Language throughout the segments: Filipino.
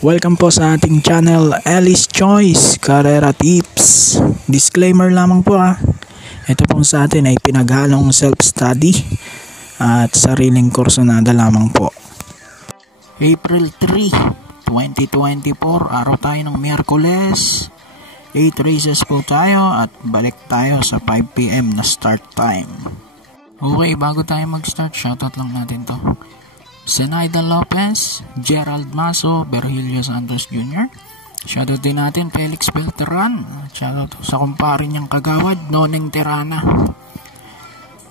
Welcome po sa ating channel, Ellis Choice Carrera Tips. Disclaimer lamang po Ito pong sa atin ay pinaghalong self-study at sariling kursunada lamang po. April 3, 2024, araw tayo ng Miyerkules. 8 races po tayo at balik tayo sa 5 PM na start time. Okay, bago tayo mag-start, shoutout lang natin to. Zenaida Lopez, Gerald Maso, Virgilio Santos Jr. Shoutout din natin Felix Beltran. Shoutout sa kumpare niyang kagawad, Noneng Terana.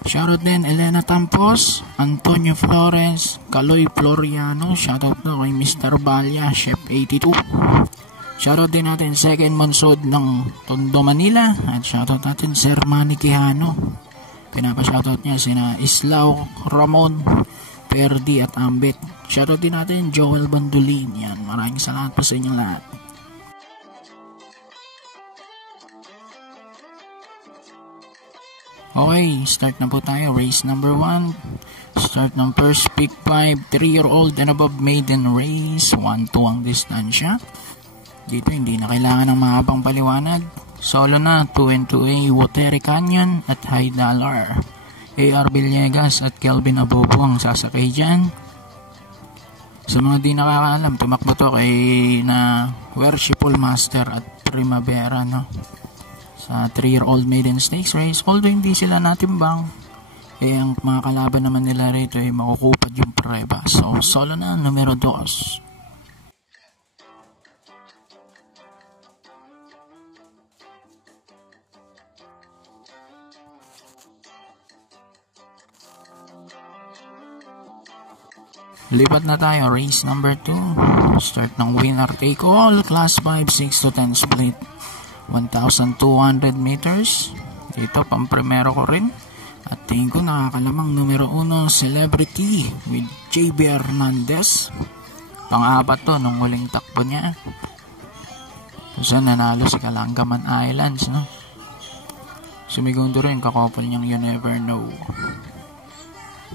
Shoutout din Elena Tampos, Antonio Flores, Kaloy Floriano. Shoutout na kay Mr. Balya, Chef 82. Shoutout din natin Second Monsod ng Tondo, Manila. At shoutout natin Sir Manny Quijano. Pinapa-shoutout niya sina Islao, Ramon, Perdi at Ambit. Shoutout din natin Joel Bandulin. Yan, maraming salamat po sa inyong lahat. Okay, start na po tayo. Race number 1. Start ng first pick 5. 3-year-old and above maiden race. 1-2 ang distansya. Dito hindi na kailangan ng mahabang paliwanag. Solo na 2-2A Watery Canyon at High Dollar. AR Villegas at Kelvin Abobo ang sasakay dyan. Sa mga di nakakaalam, tumakbo to kay na Worshipful Master at Primavera, no? Sa 3-year-old maiden stakes race. Although hindi sila natimbang, ang mga kalaban naman nila rito ay makukupad yung preba. So solo na numero 2. Lipat na tayo, race number 2. Start ng winner take all, class 5, 6 to 10 split. 1,200 meters. Dito, pang-primero ko rin. At tingin ko nakakalamang numero 1, Celebrity with JB Hernandez. Pang-apat to, nung huling takbo niya. So, nanalo si Kalangaman Islands, no? Sumigundo rin, kakopol niyang You Never Know.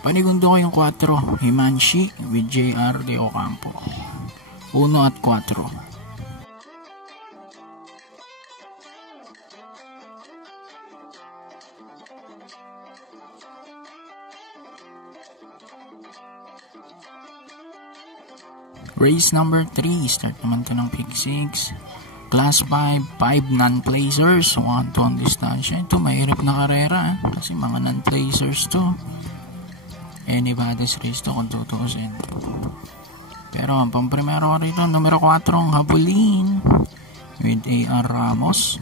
Panigundo ko yung 4, Himanshi with JR de Ocampo. 1 at 4. Race number 3, start naman to ng pick 6. Class 5, 5 non-placers, 1-2 ang distansya. Ito, mahirap na karera kasi mga non-placers to. Anybody's race to kung tutusin. Pero ang pamprimero ko rito, numero 4 ang Habulin with AR Ramos.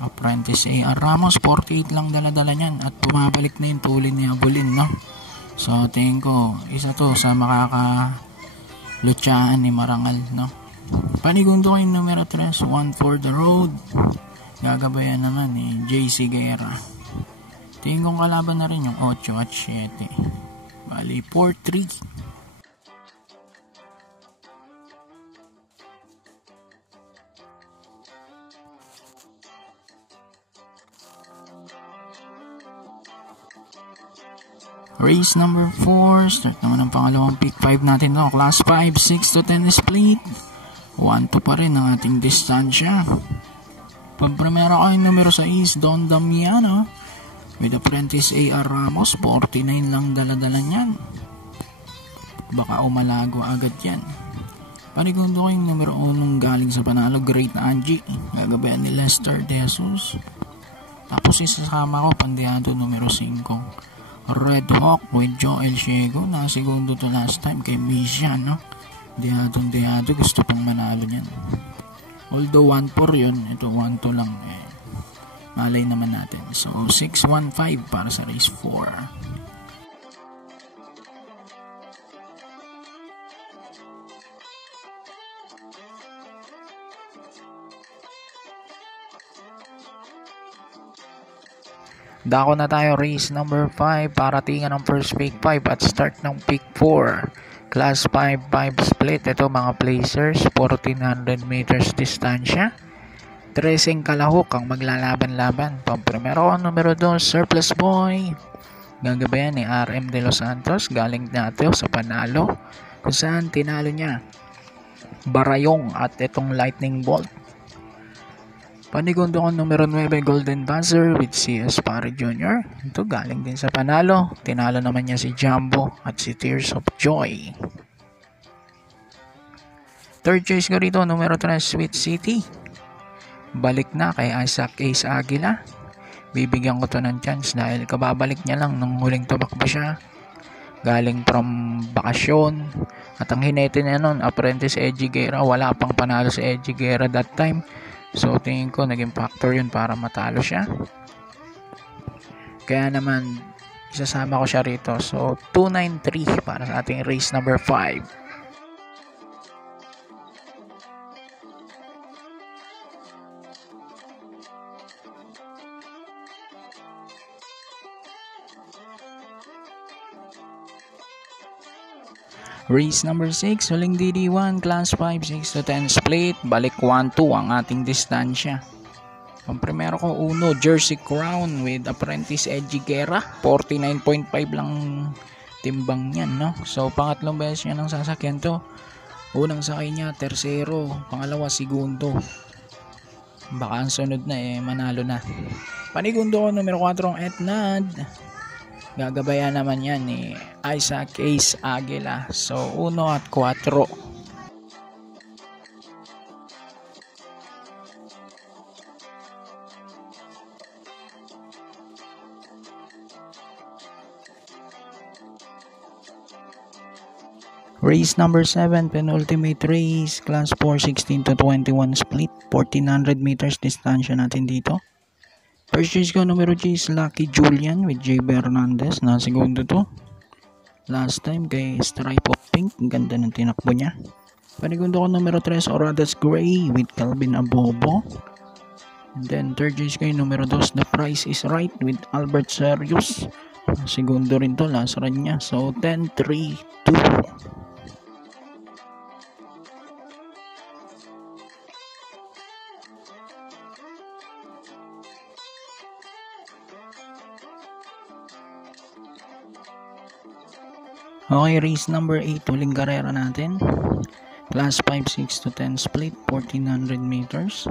Apprentice AR Ramos, 48 lang dala-dala niyan at bumabalik na yung tulin ni Habulin, no? So tingin ko isa to sa makakalutsaan ni Marangal, no? Panigundo ko yung numero 3, One for the Road. Gagabayan naman ni JC Guerra. Tingin kong kalaban na rin yung 8 at 7. Bali, 4-3. Race number 4. Start naman ang pangalawang pick 5 natin to. Class 5, 6 to 10 split. 1-2 pa rin ang ating distansya. Pagprimera ko yung numero 6, Don Damiano with Apprentice AR Ramos, 49 lang dala-dala niyan. Baka umalago agad yan. Panigundo ko yung numero 1 galing sa panalo, Great Angie. Gagabayan ni Lester De Jesus. Tapos isasama ko pandehado numero 5, Red Hawk with Joel Ciego. Nakasigundo to last time kay Misha, no? Dehado, gusto pang manalo niyan. Although 1-4 yun, ito 1-2 lang malay naman natin. So 6-1-5 para sa race 4. Dako na tayo, race number 5. Paratingan ng first pick 5 at start ng pick 4. Class 5, 5 split. Ito mga placers, 1,400 meters distansya. 13 kalahok ang maglalaban-laban. Pamprimero ang numero 2, Surplus Boy. Gagabayan ni RM De Los Santos, galing natin sa panalo kung saan tinalo niya Barayong at itong Lightning Bolt. Panigundo ko numero 9 Golden Buzzer with CS Pare Jr. Ito galing din sa panalo. Tinalo naman niya si Jumbo at si Tears of Joy. Third choice ko rito numero 3 Sweet City. Balik na kay Isaac Ace Aguila. Bibigyan ko to ng chance dahil kababalik niya lang nung huling tumakbo siya. Galing from bakasyon. At ang hinete niya nun, apprentice Edgy Guerra. Wala pang panalo si Edgy Guerra that time. So tingin ko naging factor yun para matalo siya. Kaya naman isasama ko siya rito. So 293 para sa ating race number 5. Race number 6, huling DD1, class 5, 6 to 10 split, balik 1-2 ang ating distansya. Ang primero ko, uno, Jersey Crown with apprentice Edgy Guerra, 49.5 lang timbang niyan, no? So, pangatlong beses niya ng sasakyan to. Unang sakay niya, tersero, pangalawa, segundo. Baka ang sunod na manalo na. Panigundo ko, numero 4, Etnad. Gagabayan naman yan ni Isaac Ace Aguila. So 1 at 4. Race number 7, penultimate race, class 4, 16 to 21 split, 1400 meters distansya natin dito. First choice ko numero G is Lucky Julian with JB Hernandez na segundo to. Last time kay Stripe of Pink, ganda ng tinakbo niya. Panigundo ko numero 3 Oradas Gray with Calvin Abobo. And then third choice ko numero 2 The Price is Right with Albert Serios. Segundo rin to, last run niya. So 10-3-2. Okay, race number 8, huling karera natin. Class 5, 6 to 10 split, 1400 meters.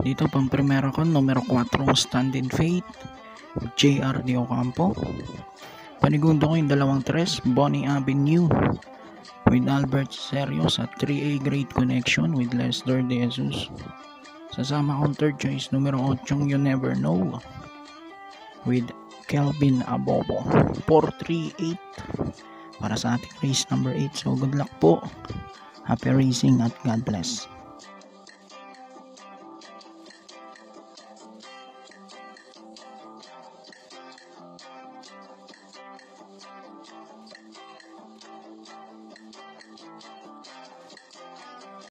Dito pang primero ko, numero 4, Stand in Faith, JR de Ocampo. Panigundo ko yung dalawang tres, Bonnie Avenue with Albert Serios at 3A Great Connection with Lester De Jesus. Sasama kong third choice, numero 8, You Never Know with Kelvin Abobo. 4-3-8 para sa ating race number 8. So good luck po. Happy racing at God bless.